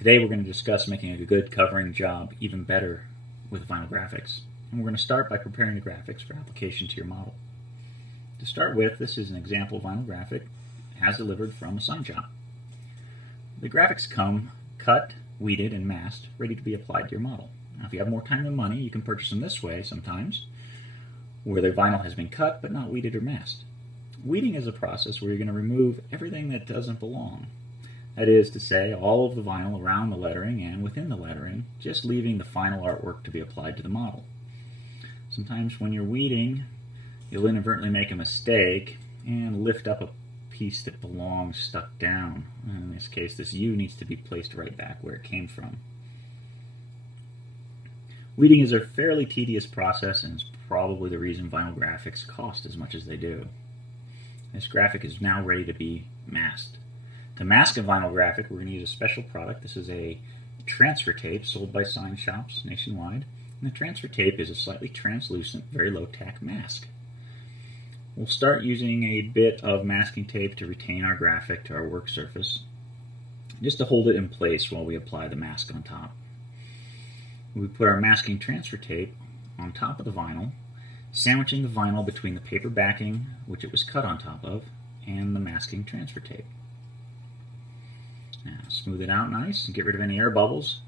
Today we're going to discuss making a good covering job even better with vinyl graphics. And we're going to start by preparing the graphics for application to your model. To start with, this is an example vinyl graphic as delivered from a sign shop. The graphics come cut, weeded, and masked, ready to be applied to your model. Now if you have more time than money, you can purchase them this way sometimes, where the vinyl has been cut but not weeded or masked. Weeding is a process where you're going to remove everything that doesn't belong. That is to say, all of the vinyl around the lettering and within the lettering, just leaving the final artwork to be applied to the model. Sometimes when you're weeding, you'll inadvertently make a mistake and lift up a piece that belongs stuck down. In this case, this U needs to be placed right back where it came from. Weeding is a fairly tedious process and is probably the reason vinyl graphics cost as much as they do. This graphic is now ready to be masked. To mask a vinyl graphic, we're going to use a special product. This is a transfer tape sold by sign shops nationwide. And the transfer tape is a slightly translucent, very low-tack mask. We'll start using a bit of masking tape to retain our graphic to our work surface, just to hold it in place while we apply the mask on top. We put our masking transfer tape on top of the vinyl, sandwiching the vinyl between the paper backing, which it was cut on top of, and the masking transfer tape. Now smooth it out nice and get rid of any air bubbles,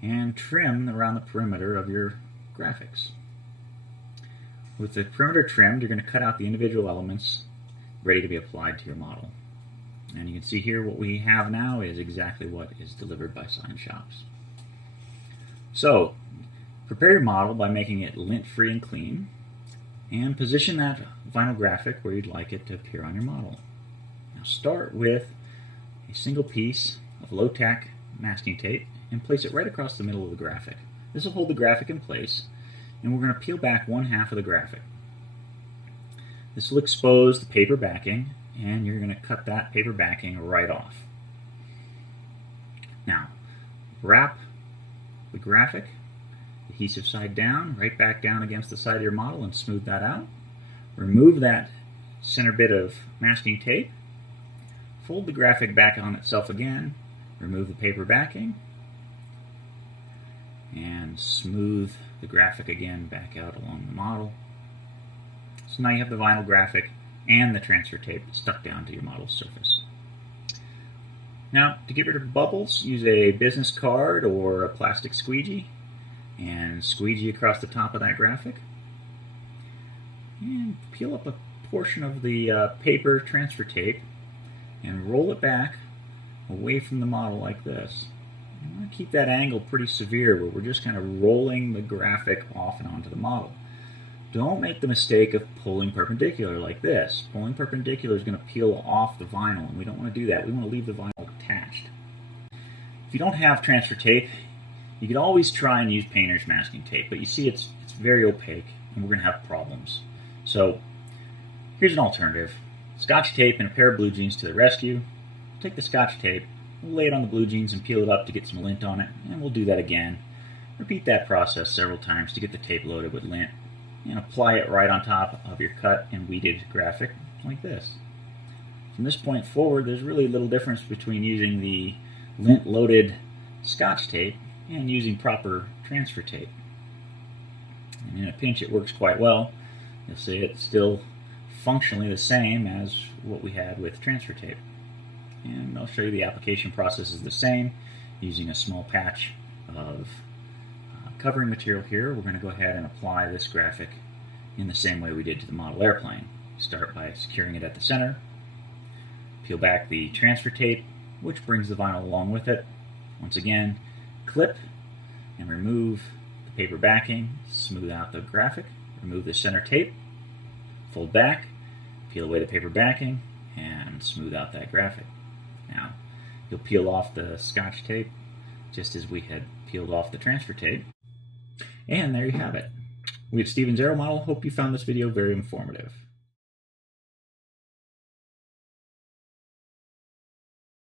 and trim around the perimeter of your graphics. With the perimeter trimmed, you're going to cut out the individual elements ready to be applied to your model. And you can see here what we have now is exactly what is delivered by sign shops. So, prepare your model by making it lint-free and clean, and position that vinyl graphic where you'd like it to appear on your model. Now start with a single piece of low-tack masking tape and place it right across the middle of the graphic. This will hold the graphic in place, and we're going to peel back one half of the graphic. This will expose the paper backing, and you're going to cut that paper backing right off. Now, wrap the graphic, adhesive side down, right back down against the side of your model and smooth that out. Remove that center bit of masking tape, fold the graphic back on itself again, remove the paper backing, and smooth the graphic again back out along the model. So now you have the vinyl graphic and the transfer tape stuck down to your model's surface. Now, to get rid of bubbles, use a business card or a plastic squeegee and squeegee across the top of that graphic. And peel up a portion of the paper transfer tape and roll it back away from the model like this. I want to keep that angle pretty severe where we're just kind of rolling the graphic off and onto the model. Don't make the mistake of pulling perpendicular like this. Pulling perpendicular is going to peel off the vinyl, and we don't want to do that. We want to leave the vinyl attached. If you don't have transfer tape, you could always try and use painter's masking tape, but you see it's very opaque and we're going to have problems. So here's an alternative. Scotch tape and a pair of blue jeans to the rescue. Take the scotch tape, we'll lay it on the blue jeans and peel it up to get some lint on it, and we'll do that again. Repeat that process several times to get the tape loaded with lint, and apply it right on top of your cut and weeded graphic like this. From this point forward, there's really little difference between using the lint-loaded scotch tape and using proper transfer tape. And in a pinch it works quite well. You'll see it's still functionally the same as what we had with transfer tape. And I'll show you the application process is the same. Using a small patch of covering material here, we're going to go ahead and apply this graphic in the same way we did to the model airplane. Start by securing it at the center, peel back the transfer tape, which brings the vinyl along with it. Once again, clip and remove the paper backing, smooth out the graphic, remove the center tape, fold back, peel away the paper backing, and smooth out that graphic. Now, you'll peel off the scotch tape just as we had peeled off the transfer tape. And there you have it. We at Stevens Aero Model hope you found this video very informative.